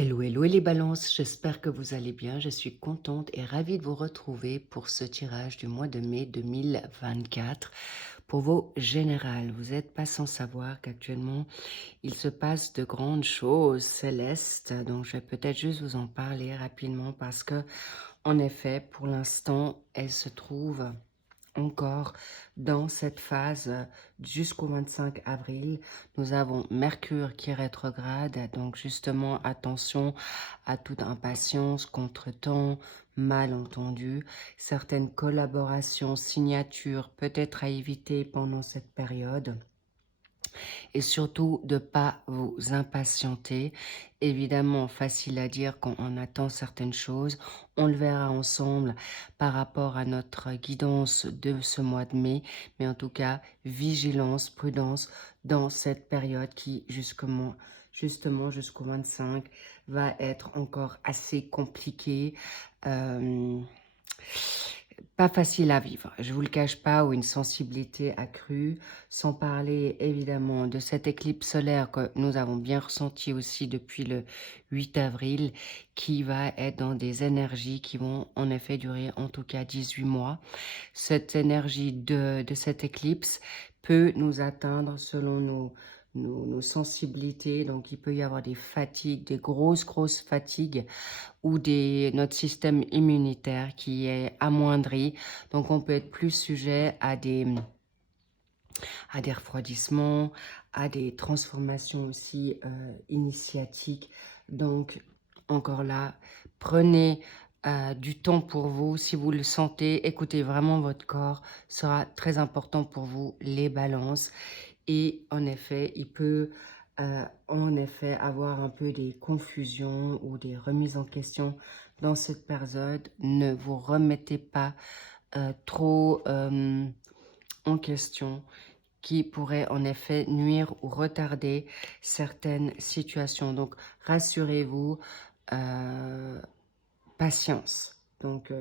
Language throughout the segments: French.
Hello, hello les balances, j'espère que vous allez bien. Je suis contente et ravie de vous retrouver pour ce tirage du mois de mai 2024 pour vos générales. Vous n'êtes pas sans savoir qu'actuellement, il se passe de grandes choses célestes. Donc, je vais peut-être juste vous en parler rapidement parce que, en effet, pour l'instant, elle se trouve encore dans cette phase jusqu'au 25 avril. Nous avons Mercure qui est rétrograde, donc justement attention à toute impatience, contretemps, malentendu, certaines collaborations, signatures peut-être à éviter pendant cette période. Et surtout de ne pas vous impatienter. Évidemment, facile à dire quand on attend certaines choses. On le verra ensemble par rapport à notre guidance de ce mois de mai. Mais en tout cas, vigilance, prudence dans cette période qui, justement jusqu'au 25, va être encore assez compliquée. Pas facile à vivre, je vous le cache pas, ou une sensibilité accrue, sans parler évidemment de cette éclipse solaire que nous avons bien ressenti aussi depuis le 8 avril, qui va être dans des énergies qui vont en effet durer en tout cas 18 mois. Cette énergie de cette éclipse peut nous atteindre selon nos sensibilités, donc il peut y avoir des fatigues, des grosses fatigues, ou notre système immunitaire qui est amoindri. Donc, on peut être plus sujet à des refroidissements, à des transformations aussi initiatiques. Donc, encore là, prenez du temps pour vous. Si vous le sentez, écoutez vraiment votre corps. Ce sera très important pour vous, les balances. Et en effet, il peut avoir un peu des confusions ou des remises en question dans cette période. Ne vous remettez pas trop en question, qui pourrait en effet nuire ou retarder certaines situations. Donc, rassurez-vous, patience. Donc,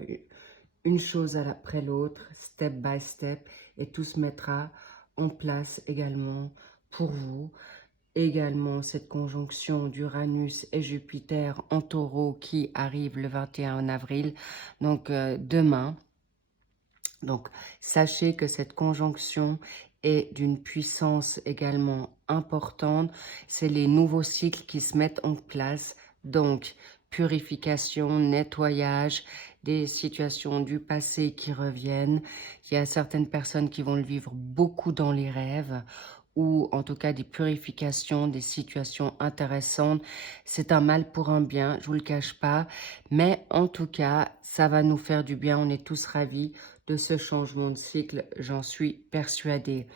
une chose après l'autre, step by step, et tout se mettra en place également pour vous. Également, cette conjonction d'Uranus et Jupiter en taureau qui arrive le 21 avril, donc demain. Donc, sachez que cette conjonction est d'une puissance également importante. C'est les nouveaux cycles qui se mettent en place. Donc, purification, nettoyage, des situations du passé qui reviennent. Il y a certaines personnes qui vont le vivre beaucoup dans les rêves, ou en tout cas des purifications, des situations intéressantes. C'est un mal pour un bien, je vous le cache pas. Mais en tout cas, ça va nous faire du bien. On est tous ravis de ce changement de cycle, j'en suis persuadée.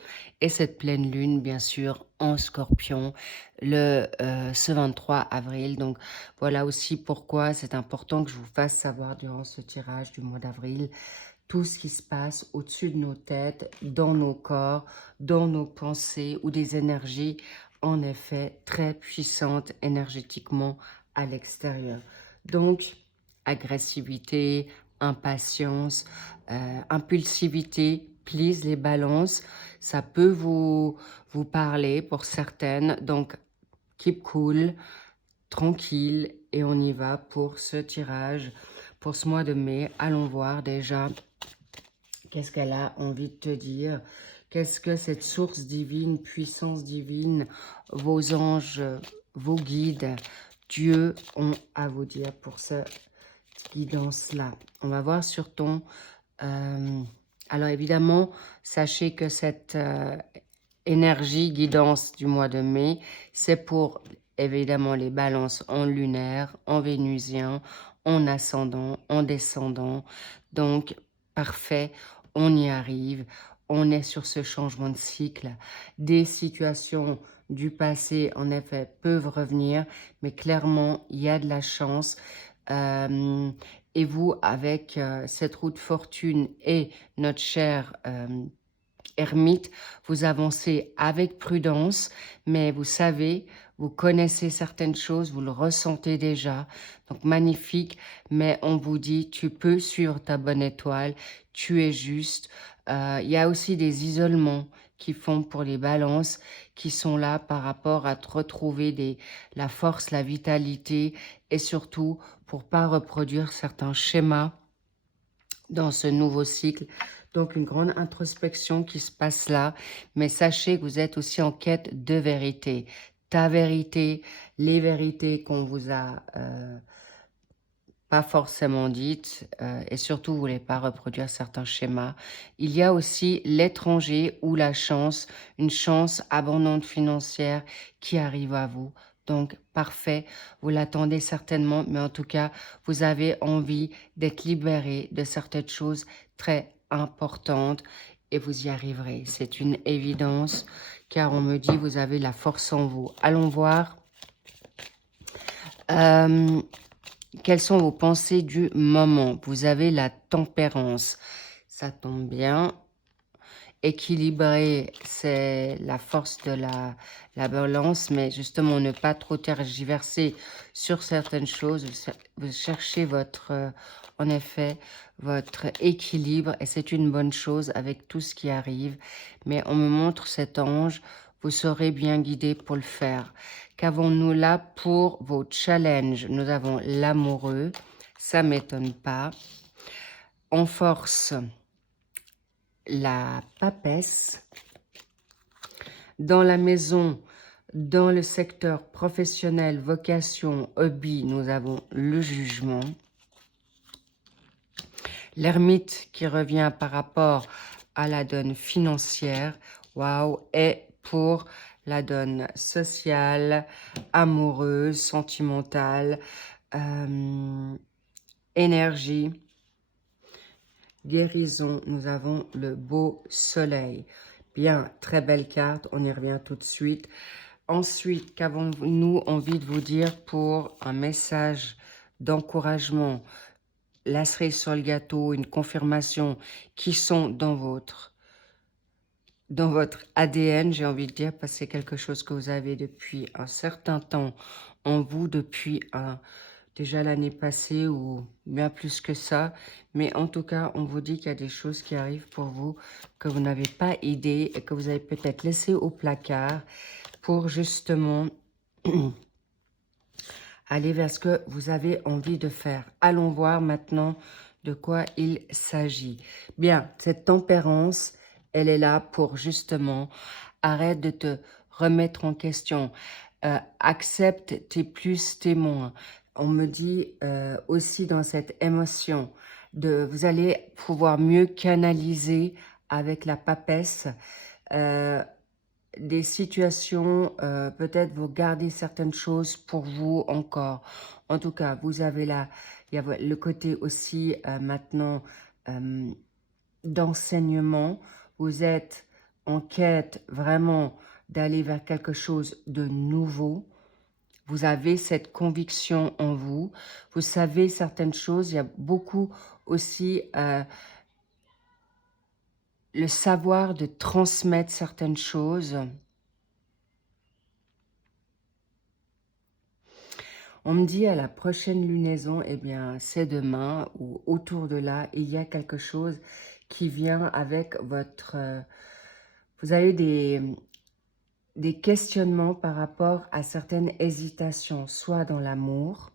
Et cette pleine lune, bien sûr, en Scorpion, ce 23 avril. Donc, voilà aussi pourquoi c'est important que je vous fasse savoir durant ce tirage du mois d'avril tout ce qui se passe au-dessus de nos têtes, dans nos corps, dans nos pensées, ou des énergies, en effet, très puissantes énergétiquement à l'extérieur. Donc, agressivité, impatience, impulsivité, please les balances, ça peut vous parler pour certaines. Donc, keep cool, tranquille, et on y va pour ce tirage, pour ce mois de mai. Allons voir déjà qu'est-ce qu'elle a envie de te dire. Qu'est-ce que cette source divine, puissance divine, vos anges, vos guides, Dieu ont à vous dire pour cette guidance-là. On va voir sur ton... alors évidemment, sachez que cette énergie, guidance du mois de mai, c'est pour évidemment les balances en lunaire, en vénusien, en ascendant, en descendant. Donc, parfait, on y arrive. On est sur ce changement de cycle. Des situations du passé, en effet, peuvent revenir, mais clairement, il y a de la chance. Et vous, avec cette roue de fortune et notre cher ermite, vous avancez avec prudence, mais vous savez, vous connaissez certaines choses, vous le ressentez déjà. Donc magnifique, mais on vous dit, tu peux suivre ta bonne étoile, tu es juste. Il y a aussi des isolements qui font pour les balances, qui sont là par rapport à te retrouver la force, la vitalité et surtout pour pas reproduire certains schémas dans ce nouveau cycle. Donc, une grande introspection qui se passe là. Mais sachez que vous êtes aussi en quête de vérité. Ta vérité, les vérités qu'on vous a pas forcément dites et surtout, vous ne voulez pas reproduire certains schémas. Il y a aussi l'étranger ou la chance, une chance abondante financière qui arrive à vous. Donc, parfait, vous l'attendez certainement, mais en tout cas, vous avez envie d'être libéré de certaines choses très importantes et vous y arriverez. C'est une évidence, car on me dit, vous avez la force en vous. Allons voir. Quelles sont vos pensées du moment? Vous avez la tempérance. Ça tombe bien. Équilibré, c'est la force de la balance, mais justement, ne pas trop tergiverser sur certaines choses. Vous cherchez en effet, votre équilibre, et c'est une bonne chose avec tout ce qui arrive. Mais on me montre cet ange, vous serez bien guidé pour le faire. Qu'avons-nous là pour vos challenges? Nous avons l'amoureux, ça ne m'étonne pas. En force, la papesse. Dans la maison, dans le secteur professionnel, vocation, hobby, nous avons le jugement. L'ermite qui revient par rapport à la donne financière, waouh, et pour la donne sociale, amoureuse, sentimentale, énergie, guérison, nous avons le beau soleil. Bien, très belle carte, on y revient tout de suite. Ensuite, qu'avons-nous envie de vous dire pour un message d'encouragement, la cerise sur le gâteau, une confirmation qui sont dans votre ADN, j'ai envie de dire, parce que c'est quelque chose que vous avez depuis un certain temps en vous, depuis déjà l'année passée ou bien plus que ça. Mais en tout cas, on vous dit qu'il y a des choses qui arrivent pour vous que vous n'avez pas idée et que vous avez peut-être laissé au placard pour justement aller vers ce que vous avez envie de faire. Allons voir maintenant de quoi il s'agit. Bien, cette tempérance, elle est là pour justement, arrête de te remettre en question. Accepte tes plus, tes moins. On me dit aussi dans cette émotion, vous allez pouvoir mieux canaliser avec la papesse des situations, peut-être vous gardez certaines choses pour vous encore. En tout cas, vous avez là, il y a le côté aussi maintenant d'enseignement. Vous êtes en quête vraiment d'aller vers quelque chose de nouveau. Vous avez cette conviction en vous. Vous savez certaines choses. Il y a beaucoup aussi le savoir de transmettre certaines choses. On me dit à la prochaine lunaison, eh bien, c'est demain ou autour de là, il y a quelque chose qui vient avec votre... vous avez des questionnements par rapport à certaines hésitations, soit dans l'amour,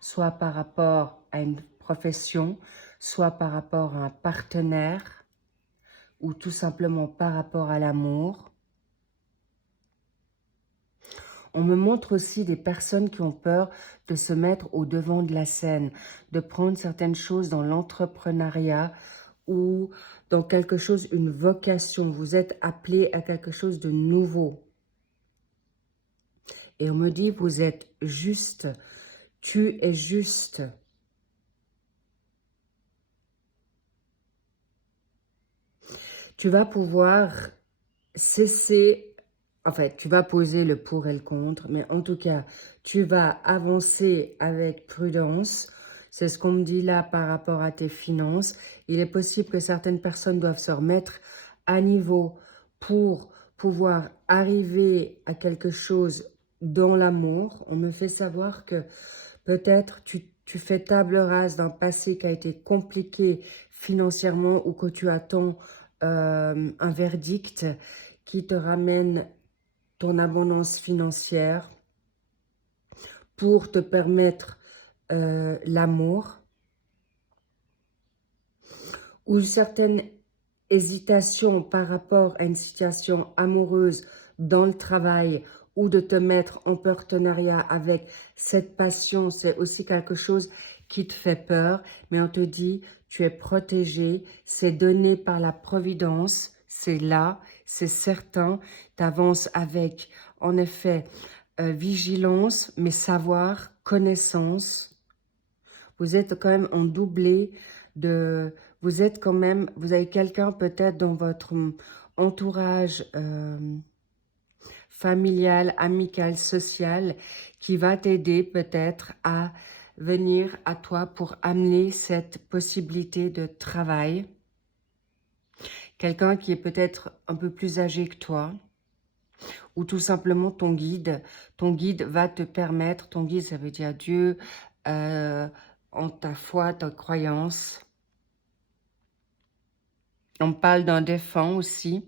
soit par rapport à une profession, soit par rapport à un partenaire, ou tout simplement par rapport à l'amour. On me montre aussi des personnes qui ont peur de se mettre au devant de la scène, de prendre certaines choses dans l'entrepreneuriat ou dans quelque chose, une vocation. Vous êtes appelé à quelque chose de nouveau. Et on me dit, vous êtes juste, tu es juste. Tu vas pouvoir cesser, en fait, tu vas poser le pour et le contre, mais en tout cas, tu vas avancer avec prudence. C'est ce qu'on me dit là par rapport à tes finances. Il est possible que certaines personnes doivent se remettre à niveau pour pouvoir arriver à quelque chose dans l'amour. On me fait savoir que peut-être tu fais table rase d'un passé qui a été compliqué financièrement ou que tu attends un verdict qui te ramène ton abondance financière pour te permettre l'amour, ou certaines hésitations par rapport à une situation amoureuse dans le travail, ou de te mettre en partenariat avec cette passion, c'est aussi quelque chose qui te fait peur, mais on te dit, tu es protégé, c'est donné par la providence, c'est là, c'est certain, tu avances avec, en effet, vigilance, mais savoir, connaissance. Vous êtes quand même en doublé de... Vous êtes quand même... Vous avez quelqu'un peut-être dans votre entourage familial, amical, social, qui va t'aider peut-être à venir à toi pour amener cette possibilité de travail. Quelqu'un qui est peut-être un peu plus âgé que toi, ou tout simplement ton guide. Ton guide va te permettre, ton guide ça veut dire Dieu, en ta foi, ta croyance. On parle d'un défunt aussi.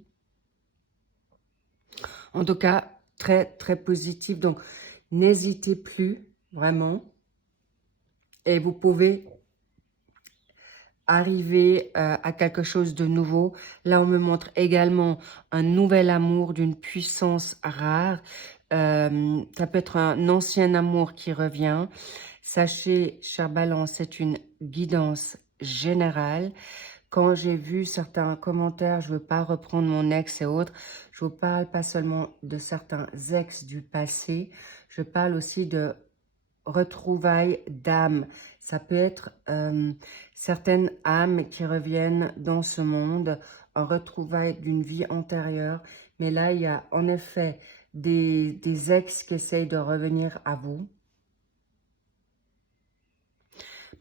En tout cas, très très positif. Donc, n'hésitez plus, vraiment. Et vous pouvez arriver à quelque chose de nouveau. Là, on me montre également un nouvel amour d'une puissance rare. Ça peut être un ancien amour qui revient. Sachez, cher Balance, c'est une guidance générale. Quand j'ai vu certains commentaires, je ne veux pas reprendre mon ex et autres, je vous parle pas seulement de certains ex du passé, je parle aussi de retrouvailles d'âmes. Ça peut être certaines âmes qui reviennent dans ce monde, un retrouvaille d'une vie antérieure. Mais là, il y a en effet des ex qui essayent de revenir à vous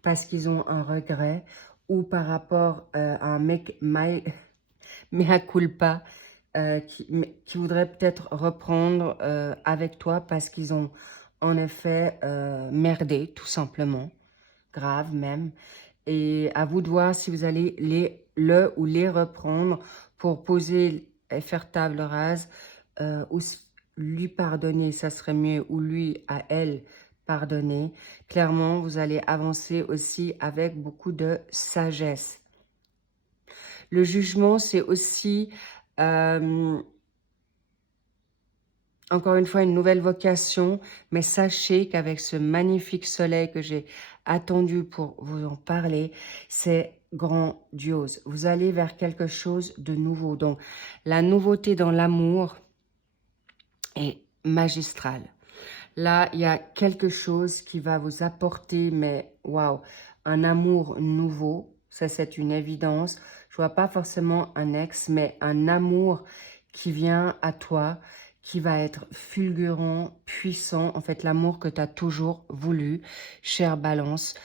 parce qu'ils ont un regret, ou par rapport à un mec mea culpa qui voudrait peut-être reprendre avec toi parce qu'ils ont en effet merdé, tout simplement, grave même. Et à vous de voir si vous allez le ou les reprendre pour poser et faire table rase, ou lui pardonner, ça serait mieux, ou lui à elle pardonner. Clairement, vous allez avancer aussi avec beaucoup de sagesse. Le jugement, c'est aussi, encore une fois, une nouvelle vocation. Mais sachez qu'avec ce magnifique soleil que j'ai attendu pour vous en parler, c'est grandiose. Vous allez vers quelque chose de nouveau. Donc, la nouveauté dans l'amour est magistrale. Là, il y a quelque chose qui va vous apporter, mais waouh, un amour nouveau. Ça, c'est une évidence. Je vois pas forcément un ex, mais un amour qui vient à toi, qui va être fulgurant, puissant. En fait, l'amour que tu as toujours voulu, chère Balance.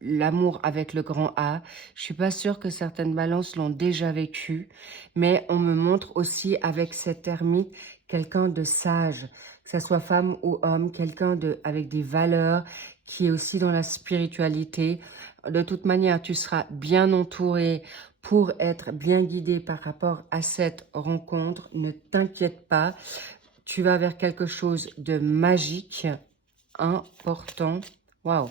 L'amour avec le grand A. Je suis pas sûre que certaines balances l'ont déjà vécu, mais on me montre aussi avec cette ermite quelqu'un de sage, que ce soit femme ou homme, quelqu'un avec des valeurs, qui est aussi dans la spiritualité. De toute manière, tu seras bien entouré pour être bien guidé par rapport à cette rencontre. Ne t'inquiète pas, tu vas vers quelque chose de magique, important. Waouh!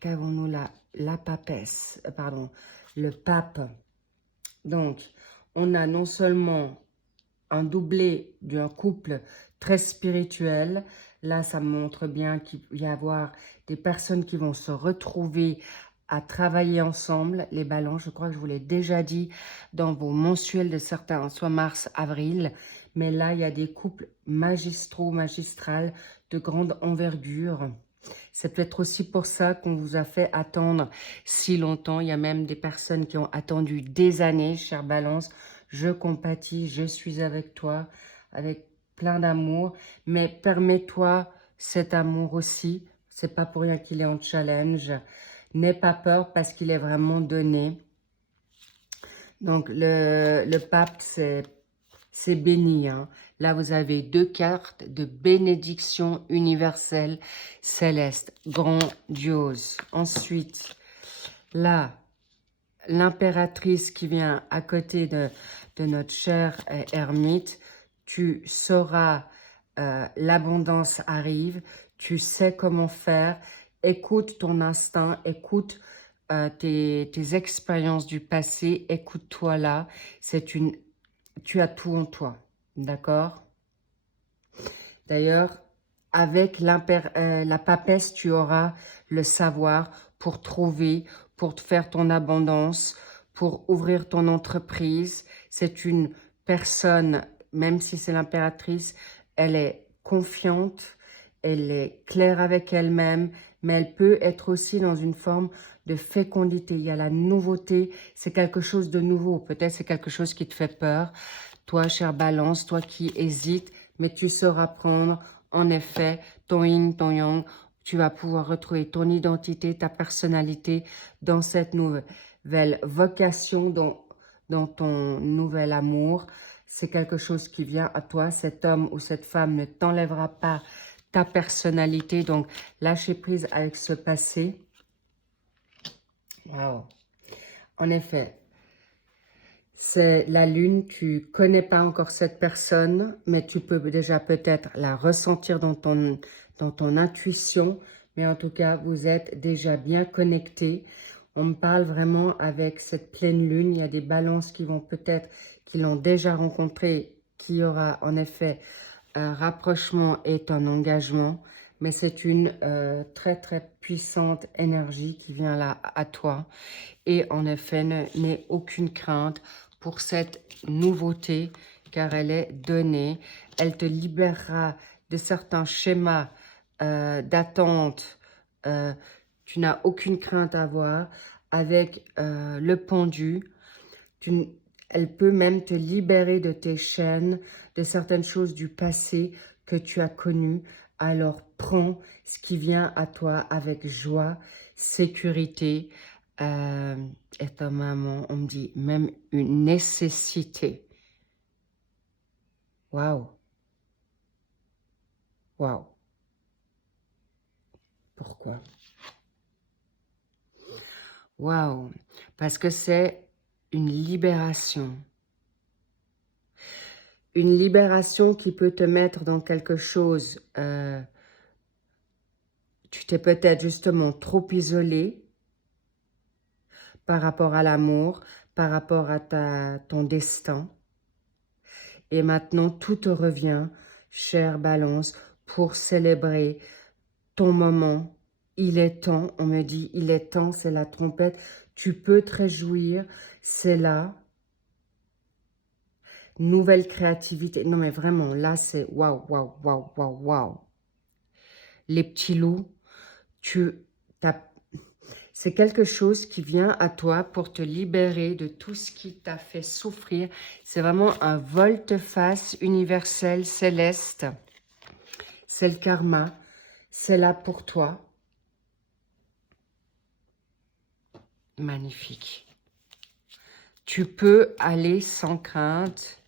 Qu'avons-nous là? La papesse, pardon, le pape. Donc, on a non seulement un doublé d'un couple très spirituel. Là, ça montre bien qu'il va y avoir des personnes qui vont se retrouver à travailler ensemble. Les balances, je crois que je vous l'ai déjà dit dans vos mensuels de certains, soit mars, avril. Mais là, il y a des couples magistraux, magistrales, de grande envergure. C'est peut-être aussi pour ça qu'on vous a fait attendre si longtemps. Il y a même des personnes qui ont attendu des années, chère Balance. Je compatis, je suis avec toi, avec plein d'amour. Mais permets-toi cet amour aussi. C'est pas pour rien qu'il est en challenge. N'aie pas peur parce qu'il est vraiment donné. Donc, le pape, c'est béni, hein. Là, vous avez 2 cartes de bénédiction universelle céleste, grandiose. Ensuite, là, l'impératrice qui vient à côté de notre cher ermite. Tu sauras, l'abondance arrive, tu sais comment faire. Écoute ton instinct, écoute tes expériences du passé, écoute-toi là. Tu as tout en toi, d'accord? D'ailleurs, avec la papesse, tu auras le savoir pour trouver, pour te faire ton abondance, pour ouvrir ton entreprise. C'est une personne, même si c'est l'impératrice, elle est confiante, elle est claire avec elle-même, mais elle peut être aussi dans une forme de fécondité. Il y a la nouveauté, c'est quelque chose de nouveau. Peut-être c'est quelque chose qui te fait peur. Toi, chère Balance, toi qui hésites, mais tu sauras prendre, en effet, ton yin, ton yang. Tu vas pouvoir retrouver ton identité, ta personnalité dans cette nouvelle vocation, dans ton nouvel amour. C'est quelque chose qui vient à toi. Cet homme ou cette femme ne t'enlèvera pas ta personnalité. Donc, lâcher prise avec ce passé. Wow. En effet, c'est la lune, tu connais pas encore cette personne, mais tu peux déjà peut-être la ressentir dans ton intuition. Mais en tout cas, vous êtes déjà bien connectés. On me parle vraiment avec cette pleine lune. Il y a des balances qui vont peut-être, qui l'ont déjà rencontré, qui aura en effet un rapprochement et un engagement. Mais c'est une très très puissante énergie qui vient là à toi. Et en effet, n'aie aucune crainte pour cette nouveauté, car elle est donnée. Elle te libérera de certains schémas d'attente. Tu n'as aucune crainte à avoir. Avec le pendu, elle peut même te libérer de tes chaînes, de certaines choses du passé que tu as connues. Alors prends ce qui vient à toi avec joie, sécurité, et ta maman, on me dit même une nécessité. Waouh. Waouh. Pourquoi? Waouh. Parce que c'est une libération. Une libération qui peut te mettre dans quelque chose. Tu t'es peut-être justement trop isolé par rapport à l'amour, par rapport à ton destin. Et maintenant, tout te revient, chère Balance, pour célébrer ton moment. Il est temps, on me dit, il est temps, c'est la trompette. Tu peux te réjouir, c'est là. Nouvelle créativité. Non, mais vraiment, là, c'est waouh, waouh, waouh, waouh, waouh. Les petits loups, c'est quelque chose qui vient à toi pour te libérer de tout ce qui t'a fait souffrir. C'est vraiment un volte-face universel, céleste. C'est le karma. C'est là pour toi. Magnifique. Tu peux aller sans crainte.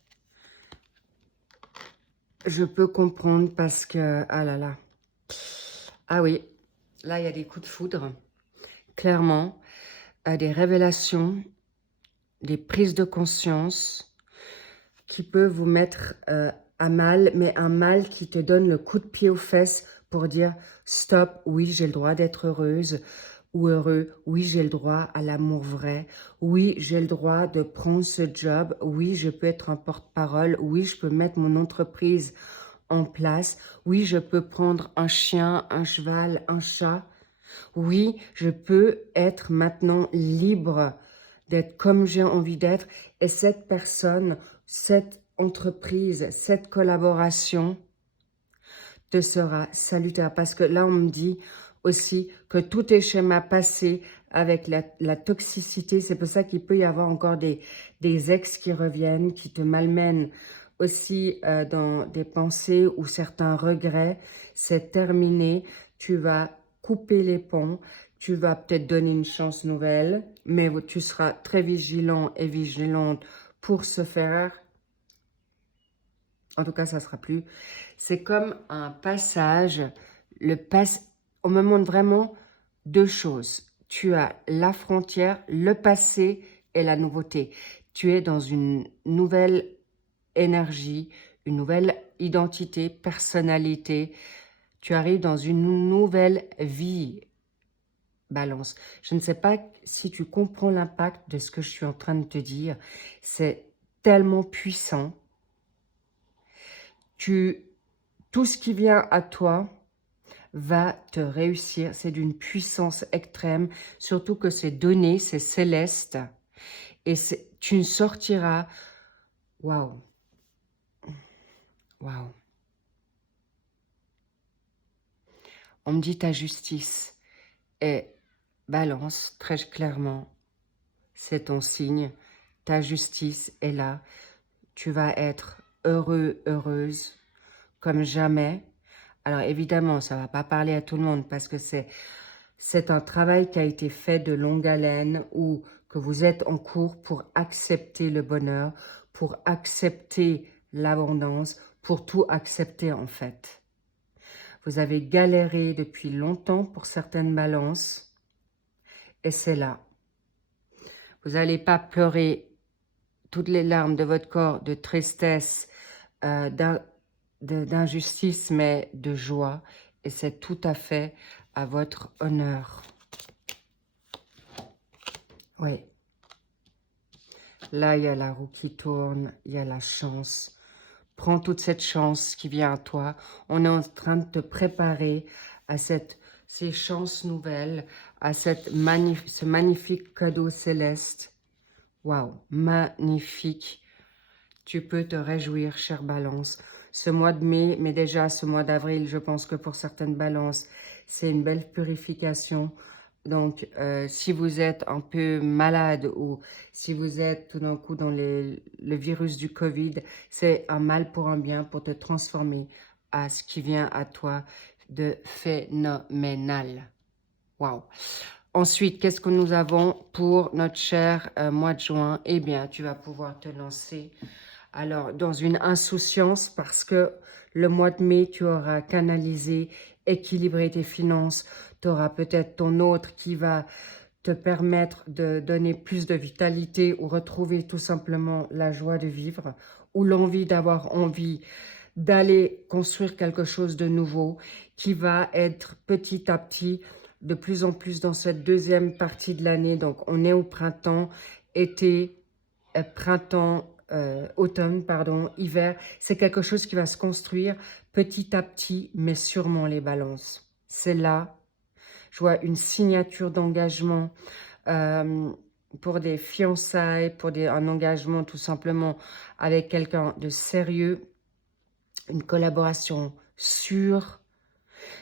Je peux comprendre parce que... Ah là là. Ah oui. Là, il y a des coups de foudre. Clairement. Des révélations. Des prises de conscience qui peuvent vous mettre à mal, mais un mal qui te donne le coup de pied aux fesses pour dire stop, oui, j'ai le droit d'être heureuse ou heureux, oui, j'ai le droit à l'amour vrai, oui, j'ai le droit de prendre ce job, oui, je peux être un porte-parole, oui, je peux mettre mon entreprise en place, oui, je peux prendre un chien, un cheval, un chat, oui, je peux être maintenant libre d'être comme j'ai envie d'être. Et cette personne, cette entreprise, cette collaboration te sera salutaire. Parce que là, on me dit aussi que tout tes schémas passés avec la toxicité, c'est pour ça qu'il peut y avoir encore des ex qui reviennent, qui te malmènent aussi dans des pensées ou certains regrets. C'est terminé. Tu vas couper les ponts. Tu vas peut-être donner une chance nouvelle, mais tu seras très vigilant et vigilante pour se faire. En tout cas, ça ne sera plus. C'est comme un passage. On me montre vraiment deux choses. tu as la frontière, le passé et la nouveauté. Tu es dans une nouvelle énergie, une nouvelle identité, personnalité. Tu arrives dans une nouvelle vie, Balance. Je ne sais pas si tu comprends l'impact de ce que je suis en train de te dire. C'est tellement puissant. Tout ce qui vient à toi va te réussir. C'est d'une puissance extrême, surtout que c'est donné, c'est céleste. Et tu ne sortiras... Waouh! Waouh! On me dit ta justice. Et Balance, très clairement, c'est ton signe. Ta justice est là. Tu vas être heureux, heureuse, comme jamais. Alors évidemment, ça ne va pas parler à tout le monde parce que c'est un travail qui a été fait de longue haleine ou que vous êtes en cours pour accepter le bonheur, pour accepter l'abondance, pour tout accepter en fait. Vous avez galéré depuis longtemps pour certaines balances et c'est là. Vous n'allez pas pleurer toutes les larmes de votre corps, de tristesse, d'injustice, mais de joie. Et c'est tout à fait à votre honneur. Oui. Là, il y a la roue qui tourne, il y a la chance. Prends toute cette chance qui vient à toi. On est en train de te préparer à ces chances nouvelles, à ce magnifique cadeau céleste. Waouh, magnifique. Tu peux te réjouir, chère Balance. Ce mois de mai, mais déjà ce mois d'avril, je pense que pour certaines balances, c'est une belle purification. Donc, si vous êtes un peu malade ou si vous êtes tout d'un coup dans le virus du Covid, c'est un mal pour un bien pour te transformer à ce qui vient à toi de phénoménal. Waouh! Ensuite, qu'est-ce que nous avons pour notre cher mois de juin? Eh bien, tu vas pouvoir te lancer alors dans une insouciance parce que le mois de mai, tu auras canalisé, équilibré tes finances. Tu auras peut-être ton autre qui va te permettre de donner plus de vitalité ou retrouver tout simplement la joie de vivre ou l'envie d'avoir envie d'aller construire quelque chose de nouveau qui va être petit à petit de plus en plus dans cette deuxième partie de l'année. Donc, on est au printemps, été, printemps, automne, pardon, hiver. C'est quelque chose qui va se construire petit à petit, mais sûrement les balances. C'est là, je vois une signature d'engagement pour des fiançailles, pour un engagement tout simplement avec quelqu'un de sérieux, une collaboration sûre.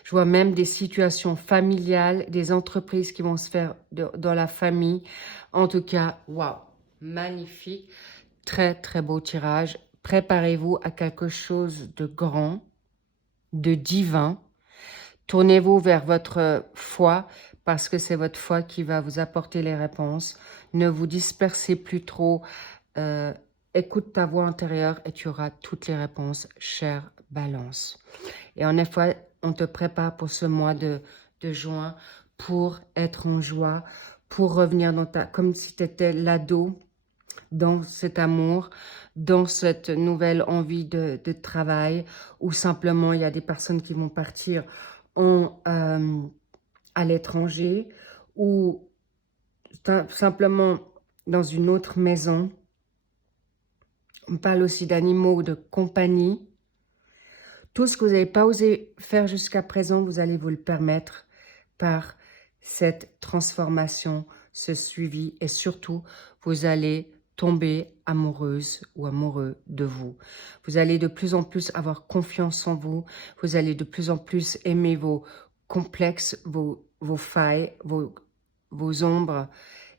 Je vois même des situations familiales, des entreprises qui vont se faire dans la famille. En tout cas, waouh, magnifique. Très, très beau tirage. Préparez-vous à quelque chose de grand, de divin. Tournez-vous vers votre foi parce que c'est votre foi qui va vous apporter les réponses. Ne vous dispersez plus trop. Écoute ta voix intérieure et tu auras toutes les réponses, chère Balance. Et en effet, on te prépare pour ce mois de juin pour être en joie, pour revenir dans comme si tu étais l'ado, dans cet amour, dans cette nouvelle envie de travail, ou simplement il y a des personnes qui vont partir à l'étranger, ou simplement dans une autre maison. On parle aussi d'animaux ou de compagnie. Tout ce que vous n'avez pas osé faire jusqu'à présent, vous allez vous le permettre par cette transformation, ce suivi, et surtout, vous allez tomber amoureuse ou amoureux de vous. Vous allez de plus en plus avoir confiance en vous. Vous allez de plus en plus aimer vos complexes, vos failles, vos ombres.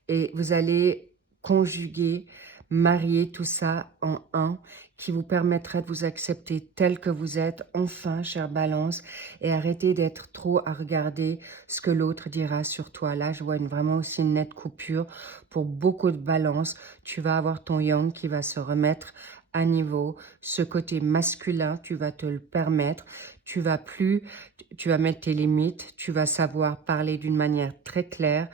Et vous allez conjuguer, marier tout ça en un qui vous permettra de vous accepter tel que vous êtes, enfin, chère Balance, et arrêtez d'être trop à regarder ce que l'autre dira sur toi. Là, je vois vraiment aussi une nette coupure pour beaucoup de Balance. Tu vas avoir ton yang qui va se remettre à niveau. Ce côté masculin, tu vas te le permettre. Tu vas mettre tes limites. Tu vas savoir parler d'une manière très claire,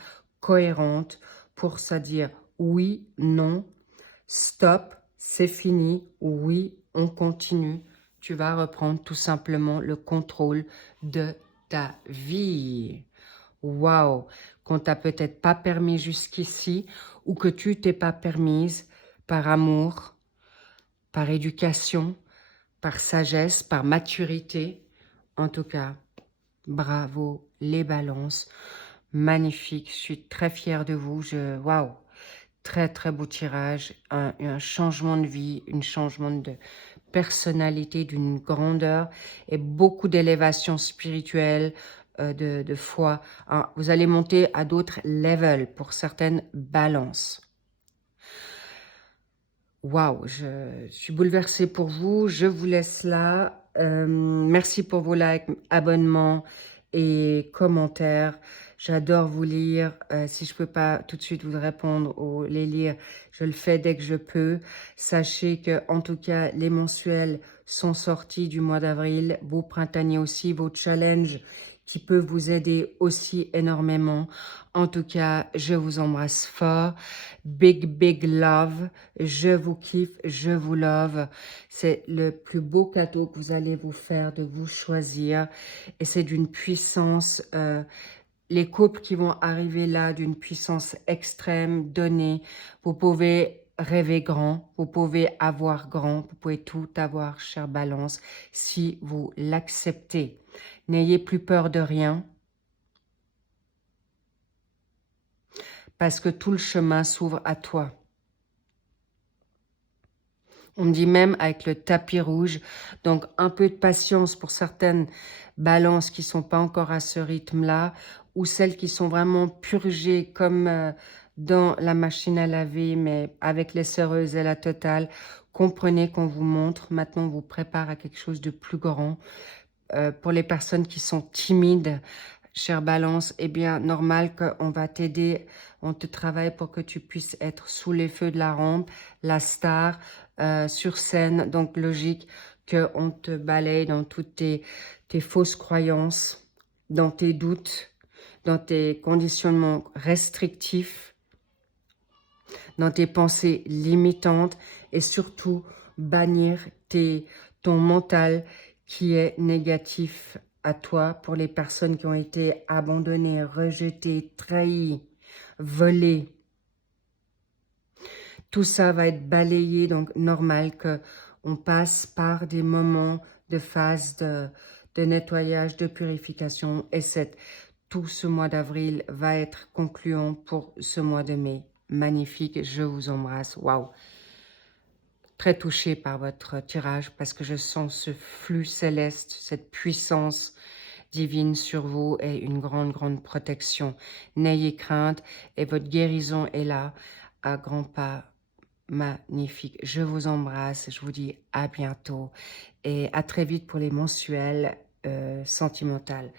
cohérente pour se dire oui, non, stop, c'est fini, oui, on continue. Tu vas reprendre tout simplement le contrôle de ta vie. Waouh, qu'on t'a peut-être pas permis jusqu'ici ou que tu t'es pas permise par amour, par éducation, par sagesse, par maturité. En tout cas, bravo les balances. Magnifique, je suis très fière de vous. Waouh, très très beau tirage, un changement de vie, un changement de personnalité, d'une grandeur et beaucoup d'élévation spirituelle, de foi. Hein, vous allez monter à d'autres levels pour certaines balances. Waouh, je suis bouleversée pour vous. Je vous laisse là. Merci pour vos likes, abonnements et commentaires. J'adore vous lire. Si je ne peux pas tout de suite vous répondre ou les lire, je le fais dès que je peux. Sachez que, en tout cas, les mensuels sont sortis du mois d'avril. Vos printaniers aussi, vos challenges qui peuvent vous aider aussi énormément. En tout cas, je vous embrasse fort. Big, big love. Je vous kiffe, je vous love. C'est le plus beau cadeau que vous allez vous faire de vous choisir. Et c'est d'une puissance, les couples qui vont arriver là, d'une puissance extrême, donnée. Vous pouvez rêver grand, vous pouvez avoir grand, vous pouvez tout avoir, chère Balance, si vous l'acceptez. N'ayez plus peur de rien. Parce que tout le chemin s'ouvre à toi. On me dit même avec le tapis rouge. Donc, un peu de patience pour certaines balances qui ne sont pas encore à ce rythme-là ou celles qui sont vraiment purgées comme dans la machine à laver, mais avec les serreuses et la totale. Comprenez qu'on vous montre. Maintenant, on vous prépare à quelque chose de plus grand. Pour les personnes qui sont timides, chère Balance, eh bien, normal qu'on va t'aider, on te travaille pour que tu puisses être sous les feux de la rampe, la star, sur scène. Donc, logique qu'on te balaye dans toutes tes fausses croyances, dans tes doutes, dans tes conditionnements restrictifs, dans tes pensées limitantes et surtout bannir ton mental qui est négatif à toi pour les personnes qui ont été abandonnées, rejetées, trahies, volées. Tout ça va être balayé, donc normal qu'on passe par des moments de phase de nettoyage, de purification et tout ce mois d'avril va être concluant pour ce mois de mai. Magnifique, je vous embrasse. Waouh! Très touchée par votre tirage parce que je sens ce flux céleste, cette puissance divine sur vous et une grande, grande protection. N'ayez crainte et votre guérison est là à grands pas. Magnifique. Je vous embrasse. Je vous dis à bientôt et à très vite pour les mensuels sentimentales.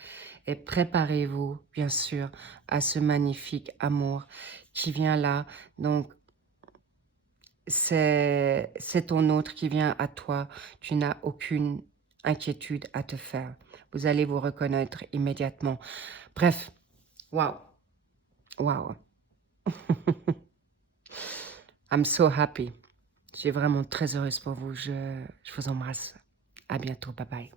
Et préparez-vous, bien sûr, à ce magnifique amour qui vient là. Donc, c'est ton autre qui vient à toi. Tu n'as aucune inquiétude à te faire. Vous allez vous reconnaître immédiatement. Bref, waouh, waouh. I'm so happy. Je suis vraiment très heureuse pour vous. Je vous embrasse. À bientôt. Bye bye.